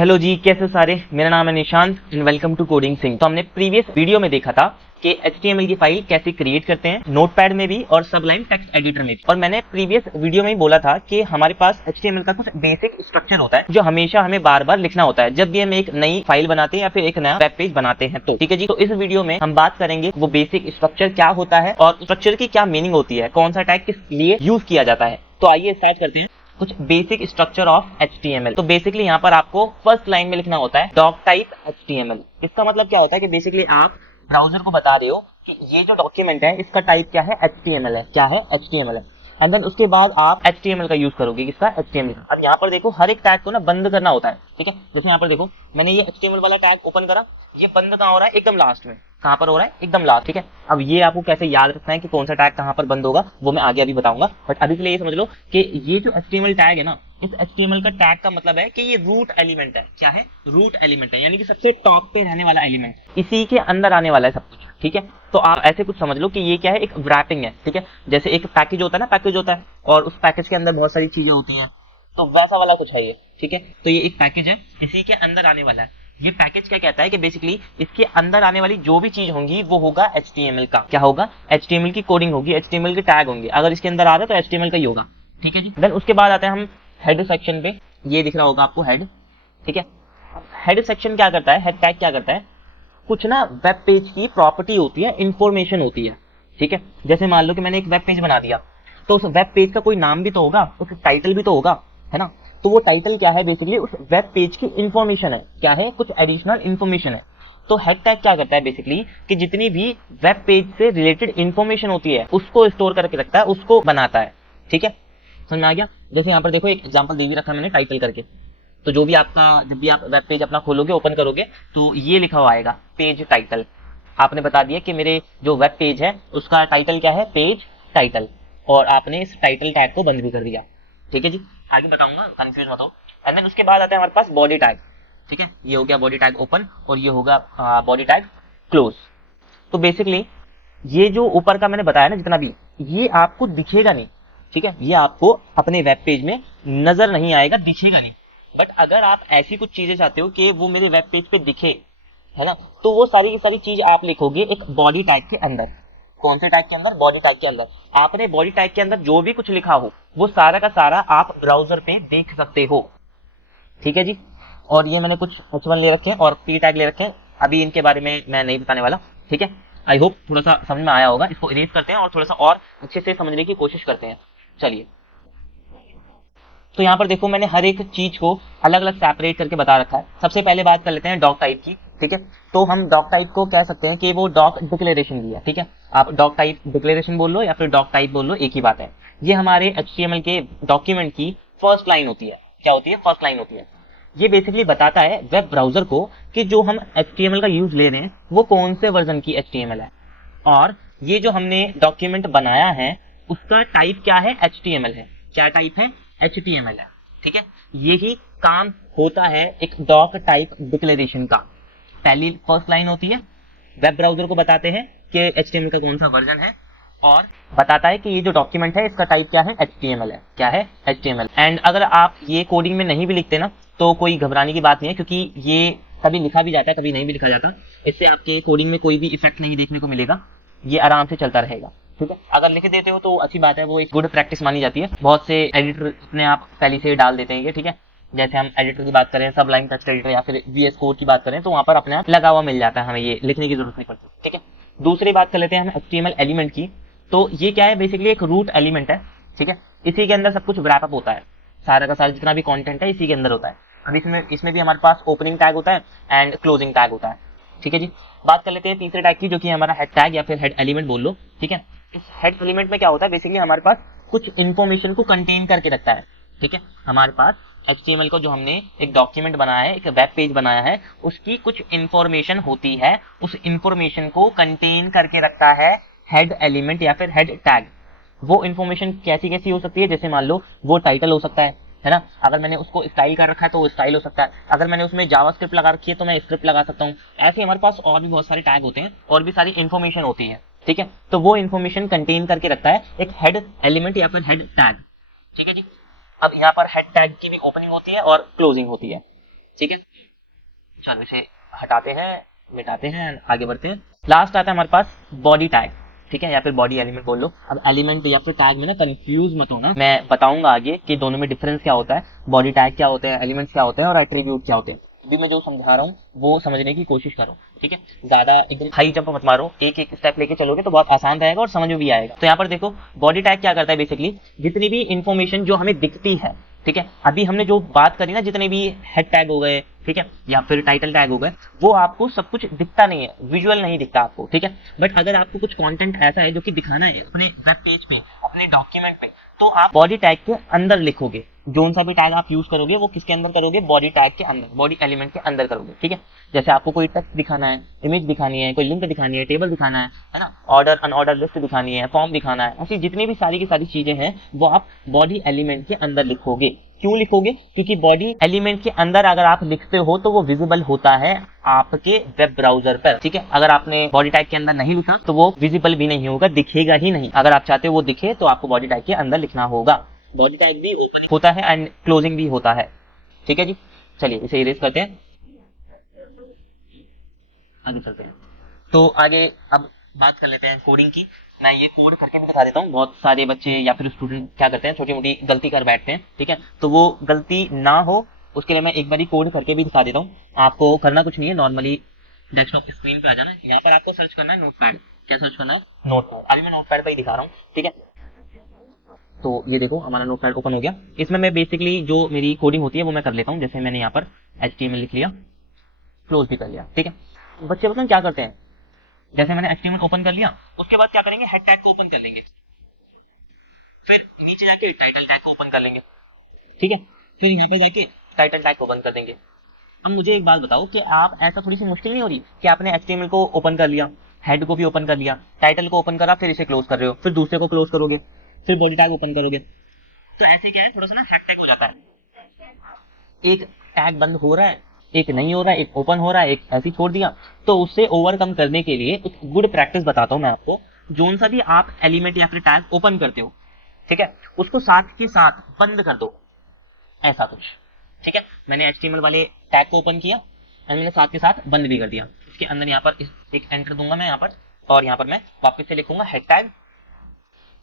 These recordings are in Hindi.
हेलो जी, कैसे सारे। मेरा नाम है Nishant and welcome to coding Singh. तो हमने प्रीवियस वीडियो में देखा था कि HTML की फाइल कैसे क्रिएट करते हैं नोटपैड में भी और सबलाइन टेक्स्ट एडिटर में भी। और मैंने प्रीवियस वीडियो में ही बोला था कि हमारे पास HTML का कुछ बेसिक स्ट्रक्चर होता है जो हमेशा हमें बार बार लिखना होता है जब भी हम एक नई फाइल बनाते हैं या फिर एक नया वेब पेज बनाते हैं। तो ठीक है जी, तो इस वीडियो में हम बात करेंगे वो बेसिक स्ट्रक्चर क्या होता है और स्ट्रक्चर की क्या मीनिंग होती है, कौन सा टैग किस लिए यूज किया जाता है। तो आइए स्टार्ट करते हैं कुछ बेसिक स्ट्रक्चर ऑफ HTML। तो बेसिकली यहाँ पर आपको फर्स्ट लाइन में लिखना होता है डॉक टाइप HTML। इसका मतलब क्या होता है कि बेसिकली आप ब्राउजर को बता रहे हो कि ये जो डॉक्यूमेंट है इसका टाइप क्या है, HTML है। क्या है? HTML है। एंड देन उसके बाद आप HTML का यूज करोगे। किसका? HTML का। अब यहाँ पर देखो हर एक टैग को ना बंद करना होता है, ठीक है। जैसे यहाँ पर देखो मैंने ये HTML वाला टैग ओपन करा, ये बंद कहाँ हो रहा है? एकदम लास्ट में। कहाँ पर हो रहा है? एकदम लास्ट, ठीक है। अब ये आपको कैसे याद रखना है कि कौन सा टैग कहाँ पर बंद होगा वो मैं आगे अभी बताऊंगा, बट अभी के लिए ये समझ लो कि ये जो HTML टैग है ना, इस HTML का टैग का मतलब है कि ये रूट एलिमेंट है। क्या है? रूट एलिमेंट है, यानी कि सबसे टॉप पे रहने वाला एलिमेंट, इसी के अंदर आने वाला है सब कुछ, ठीक है। तो आप ऐसे कुछ समझ लो कि ये क्या है, एक रैपिंग है, ठीक है। जैसे एक पैकेज होता है ना, पैकेज होता है और उस पैकेज के अंदर बहुत सारी चीजें होती हैं, तो वैसा वाला कुछ है ये, ठीक है। तो ये एक पैकेज है, इसी के अंदर आने वाला है। ये पैकेज क्या कहता है कि बेसिकली इसके अंदर आने वाली जो भी चीज होंगी वो होगा HTML का। क्या होगा? HTML की कोडिंग होगी, HTML के टैग होंगे। अगर इसके अंदर आ रहा है तो HTML का ही होगा, ठीक है जी। देन उसके बाद आते हैं हम हेड सेक्शन पे। ये दिख रहा होगा आपको हेड, ठीक है। हेड सेक्शन क्या करता है, हेड टैग क्या करता है, कुछ ना वेब पेज की प्रॉपर्टी होती है, इंफॉर्मेशन होती है, ठीक है। जैसे मान लो कि मैंने एक वेब पेज बना दिया, तो उस वेब पेज का कोई नाम भी तो होगा, उस टाइटल भी तो होगा, है ना। तो वो टाइटल क्या है, बेसिकली उस वेब पेज की इंफॉर्मेशन है। क्या है? कुछ एडिशनल इंफॉर्मेशन है। तो हेड टैग क्या करता है बेसिकली कि जितनी भी वेब पेज से रिलेटेड इंफॉर्मेशन होती है उसको स्टोर करके रखता है, उसको बनाता है, ठीक है। समझ में आ गया? जैसे यहाँ पर देखो एक एग्जांपल दे भी रखा है मैंने टाइटल करके। तो जो भी आपका, जब भी आप वेब पेज अपना खोलोगे, ओपन करोगे, तो ये लिखा हुआ आएगा पेज टाइटल। आपने बता दिया कि मेरे जो वेब पेज है उसका टाइटल क्या है, पेज टाइटल, और आपने इस टाइटल टैग को बंद भी कर दिया, ठीक है जी। आगे बताऊंगा, कंफ्यूज मत हो। एंड देन उसके बाद आता है हमारे पास बॉडी टैग, ठीक है। ये हो गया बॉडी टैग ओपन और ये होगा बॉडी टैग क्लोज। तो बेसिकली ये जो ऊपर का मैंने बताया ना जितना भी, ये आपको दिखेगा नहीं, ठीक है। ये आपको अपने वेब पेज में नजर नहीं आएगा, दिखेगा नहीं। बट अगर आप ऐसी कुछ चीजें चाहते हो कि वो मेरे वेब पेज पे दिखे, है ना, तो वो सारी की सारी चीज आप लिखोगे एक बॉडी टैग के अंदर। कौन से टैग के अंदर? बॉडी टैग के अंदर। आपने बॉडी टैग के अंदर जो भी कुछ लिखा हो वो सारा का सारा आप ब्राउजर पे देख सकते हो, ठीक है जी। और ये मैंने कुछ H1 ले रखे हैं और P टैग ले रखे हैं, अभी इनके बारे में मैं नहीं बताने वाला, ठीक है। आई होप थोड़ा सा समझ में आया होगा। इसको इरेज करते हैं और थोड़ा सा और अच्छे से समझने की कोशिश करते हैं। चलिए, तो यहाँ पर देखो मैंने हर एक चीज को अलग अलग सेपरेट करके बता रखा है। सबसे पहले बात कर लेते हैं डॉक टाइप की, ठीक है। तो हम डॉक टाइप को कह सकते हैं कि वो डॉक डिक्लेरेशन भी है, ठीक है। आप डॉक टाइप डिक्लेरेशन बोल लो या फिर डॉक टाइप बोल लो, एक ही बात है। ये हमारे HTML के डॉक्यूमेंट की फर्स्ट लाइन होती है। क्या होती है? फर्स्ट लाइन होती है। ये बेसिकली बताता है वेब ब्राउजर को कि जो हम HTML का यूज ले रहे हैं वो कौन से वर्जन की HTML है, और ये जो हमने डॉक्यूमेंट बनाया है उसका टाइप क्या है, HTML है। क्या टाइप है? HTML है, ठीक है। यही काम होता है एक डॉक टाइप डिक्लेरेशन का। पहली फर्स्ट लाइन होती है, वेब ब्राउजर को बताते हैं कि HTML का कौन सा वर्जन है, और बताता है कि ये जो डॉक्यूमेंट है इसका टाइप क्या है, HTML है। क्या है? HTML। एंड अगर आप ये कोडिंग में नहीं भी लिखते ना तो कोई घबराने की बात नहीं है, क्योंकि ये कभी लिखा भी जाता है, कभी नहीं भी लिखा जाता। इससे आपके कोडिंग में कोई भी इफेक्ट नहीं देखने को मिलेगा, ये आराम से चलता रहेगा, ठीक है। अगर लिख देते हो तो अच्छी बात है, वो एक गुड प्रैक्टिस मानी जाती है। बहुत से एडिटर अपने आप पहले से डाल देते हैं ये, ठीक है। जैसे हम एडिटर की बात करें, सबलाइन टेक्स्ट एडिटर या फिर VS कोड की बात करें, तो वहां पर अपने आप लगा हुआ मिल जाता है, हमें ये लिखने की जरूरत नहीं पड़ती, ठीक है। दूसरी बात कर लेते हैं हम HTML एलिमेंट की। तो ये क्या है? बेसिकली एक रूट एलिमेंट है, ठीक है। इसी के अंदर सब कुछ रैप अप होता है, सारा का सारा जितना भी कंटेंट है इसी के अंदर होता है। अब इसमें भी हमारे पास ओपनिंग टैग होता है एंड क्लोजिंग टैग होता है, ठीक है जी। बात कर लेते हैं तीसरे टैग की, जो कि हमारा हेड टैग या फिर हेड एलिमेंट बोल लो, ठीक है। इस हेड एलिमेंट में क्या होता है, बेसिकली हमारे पास कुछ इंफॉर्मेशन को कंटेन करके रखता है, ठीक है। हमारे पास HTML को, जो हमने एक डॉक्यूमेंट बनाया है, एक वेब पेज बनाया है, उसकी कुछ इंफॉर्मेशन होती है, उस इंफॉर्मेशन को कंटेन करके रखता है हेड एलिमेंट या फिर हेड टैग। वो इंफॉर्मेशन कैसी कैसी हो सकती है, जैसे मान लो वो टाइटल हो सकता है ना। अगर मैंने उसको स्टाइल कर रखा है तो वो स्टाइल हो सकता है, अगर मैंने उसमें जावास्क्रिप्ट लगा रखी है तो मैं स्क्रिप्ट लगा सकता हूँ। ऐसे हमारे पास और भी बहुत सारे टैग होते हैं और भी सारी इंफॉर्मेशन होती है, ठीक है। तो वो इंफॉर्मेशन कंटेन करके रखता है एक हेड एलिमेंट या फिर हेड टैग, ठीक है जी। अब यहाँ पर हेड टैग की भी ओपनिंग होती है और क्लोजिंग होती है, ठीक है। चलो इसे हटाते हैं, मिटाते हैं, आगे बढ़ते हैं। लास्ट आता है हमारे पास बॉडी टैग, ठीक है, या फिर बॉडी एलिमेंट बोल लो। अब एलिमेंट या फिर टैग में ना कंफ्यूज मत होना, मैं बताऊंगा आगे कि दोनों में डिफरेंस क्या होता है, बॉडी टैग क्या होते हैं, एलिमेंट्स क्या होते हैं और एट्रीब्यूट क्या होते हैं। अभी मैं जो समझा रहा हूँ वो समझने की कोशिश करो, ठीक है, ज्यादा एकदम हाई जंप मत मारो, एक एक स्टेप लेके चलोगे तो बहुत आसान रहेगा और समझ में भी आएगा। तो यहाँ पर देखो बॉडी टैग क्या करता है, बेसिकली जितनी भी इंफॉर्मेशन जो हमें दिखती है, ठीक है, अभी हमने जो बात करी ना, जितने भी हेड टैग हो गए, ठीक है, या फिर टाइटल टैग हो गए, वो आपको सब कुछ दिखता नहीं है, विजुअल नहीं दिखता आपको, ठीक है। बट अगर आपको कुछ कंटेंट ऐसा है जो कि दिखाना है अपने वेब पेज पे, अपने डॉक्यूमेंट पे, तो आप बॉडी टैग के अंदर लिखोगे। जोन सा भी टैग आप यूज करोगे वो किसके अंदर करोगे, बॉडी टैग के अंदर, बॉडी एलिमेंट के अंदर करोगे, ठीक है। जैसे आपको कोई टेक्स्ट दिखाना है, इमेज दिखानी है, कोई लिंक दिखानी है, टेबल दिखाना है ना, ऑर्डर अनऑर्डर लिस्ट दिखानी है, फॉर्म दिखाना है, ऐसी जितनी भी सारी की सारी चीजें हैं वो आप बॉडी एलिमेंट के अंदर लिखोगे। क्यों लिखोगे, क्योंकि बॉडी एलिमेंट के अंदर अगर आप लिखते हो तो वो विजिबल होता है आपके वेब ब्राउजर पर, ठीक है। अगर आपने बॉडी टैग के अंदर नहीं लिखा तो वो विजिबल भी नहीं होगा, दिखेगा ही नहीं। अगर आप चाहते हो वो दिखे तो आपको बॉडी टैग के अंदर लिखना होगा। बॉडी टैग भी ओपनिंग होता है एंड क्लोजिंग भी होता है, ठीक है जी। चलिए इसे इरेज करते हैं, आगे चलते हैं। तो आगे अब बात कर लेते हैं कोडिंग की। मैं ये कोड करके भी दिखा देता हूँ। बहुत सारे बच्चे या फिर स्टूडेंट क्या करते हैं, छोटी मोटी गलती कर बैठते हैं, ठीक है, तो वो गलती ना हो उसके लिए मैं एक बार कोड करके भी दिखा देता हूँ। आपको करना कुछ नहीं है, नॉर्मली डेस्कटॉप स्क्रीन पे आ जाना, यहाँ पर आपको सर्च करना है नोटपैड। क्या सर्च करना है, नोटपैड। अभी मैं नोटपैड पे ही दिखा रहा हूँ, ठीक है। तो ये देखो हमारा नोटपैड ओपन हो गया। इसमें मैं बेसिकली जो मेरी कोडिंग होती है वो मैं कर लेता हूँ। जैसे मैंने यहाँ पर HTML लिख लिया, क्लोज भी कर लिया, ठीक है। बच्चे बताओ क्या करते हैं, जैसे मैंने HTML ओपन कर लिया, उसके बाद क्या करेंगे, हेड टैग को ओपन कर लेंगे, फिर नीचे जाके टाइटल टैग को ओपन कर लेंगे, ठीक है, फिर यहाँ पे जाके टाइटल टैग को ओपन कर देंगे। अब मुझे एक बात बताओ कि आप ऐसा थोड़ी सी मुश्किल नहीं हो रही कि आपने HTML को ओपन कर लिया, हेड को भी ओपन कर लिया, टाइटल को ओपन करा, फिर इसे क्लोज कर रहे हो, फिर दूसरे को क्लोज करोगे, फिर बॉडी टैग ओपन करोगे, तो ऐसे क्या है, थोड़ा सा ना हेड टैग हो जाता है। एक टैग बंद हो रहा है, एक नहीं हो रहा है, एक ओपन हो रहा है, एक ऐसे छोड़ दिया। तो उससे ओवरकम करने के लिए एक गुड प्रैक्टिस बताता हूं मैं आपको। जोन सा भी आप एलिमेंट या फिर टैग ओपन करते हो, ठीक है, उसको साथ के साथ बंद कर दो, ऐसा कुछ, ठीक है। मैंने HTML वाले टैग को ओपन किया एंड मैंने साथ के साथ बंद भी कर दिया। इसके अंदर यहाँ पर एक एंटर दूंगा मैं यहाँ पर, और यहाँ पर मैं वापस से लिखूंगा हेड टैग,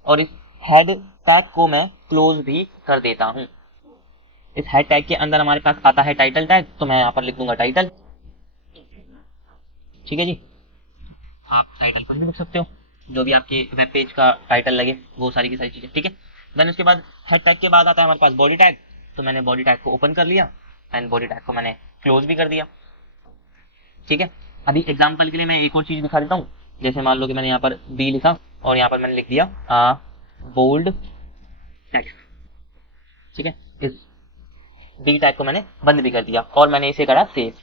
और इस हेड टैग को मैं क्लोज भी कर देता हूं। इस हेड टैग के अंदर हमारे पास आता है टाइटल टैग, तो मैं यहाँ पर लिख दूंगा टाइटल, ठीक है जी। आप टाइटल पर भी लिख सकते हो, जो भी आपके वेब पेज का टाइटल लगे वो सारी की सारी चीजें, ठीक है। देन उसके बाद हेड टैग के बाद आता है हमारे पास बॉडी टैग, तो मैंने बॉडी टैग को ओपन कर लिया एंड बॉडी टैग को मैंने क्लोज भी कर दिया, ठीक है। अभी एग्जांपल के लिए मैं एक और चीज दिखा देता हूँ। जैसे मान लो कि मैंने यहाँ पर बी लिखा और यहाँ पर मैंने लिख दिया बोल्ड टेक्स्ट, ठीक है। इस बी टैग को मैंने बंद भी कर दिया और मैंने इसे करा सेव,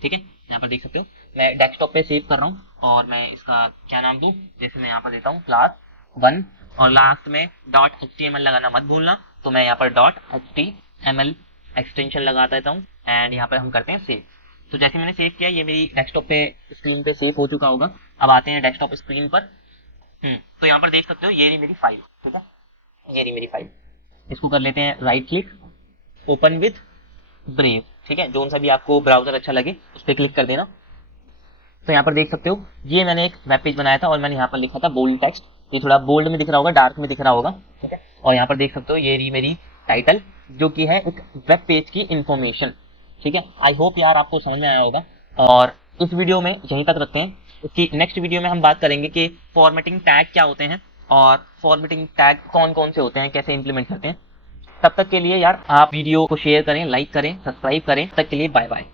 ठीक है। यहाँ पर देख सकते हो मैं डेस्कटॉप पे सेव कर रहा हूँ और मैं इसका क्या नाम दूँ, जैसे मैं यहाँ पर देता हूँ क्लास 1 और लास्ट में .html लगाना मत भूलना, तो मैं यहाँ पर .html एक्सटेंशन लगा देता हूँ एंड यहाँ पर हम करते हैं सेव। तो जैसे मैंने सेव किया ये मेरी डेस्कटॉप पे स्क्रीन पे सेव हो चुका होगा। अब आते हैं डेस्कटॉप स्क्रीन पर। तो यहाँ पर देख सकते हो ये रही मेरी फाइल, ठीक है, ये रही मेरी फाइल। इसको कर लेते हैं right click, open with brave, ठीक है, जोन सा भी आपको ब्राउजर अच्छा लगे उस पर क्लिक कर देना। तो यहाँ पर देख सकते हो ये मैंने एक वेब पेज बनाया था और मैंने यहाँ पर लिखा था बोल्ड टेक्स्ट। ये थोड़ा बोल्ड में दिख रहा होगा, डार्क में दिख रहा होगा, ठीक है। और यहाँ पर देख सकते हो ये रही मेरी टाइटल, जो कि है एक वेब पेज की इंफॉर्मेशन, ठीक है। आई होप यार आपको समझ में आया होगा और इस वीडियो में यहीं तक रखते हैं। इसकी नेक्स्ट वीडियो में हम बात करेंगे कि फॉर्मेटिंग टैग क्या होते हैं और फॉर्मेटिंग टैग कौन कौन से होते हैं, कैसे इंप्लीमेंट करते हैं। तब तक के लिए यार आप वीडियो को शेयर करें, लाइक करें, सब्सक्राइब करें। तब तक के लिए बाय बाय।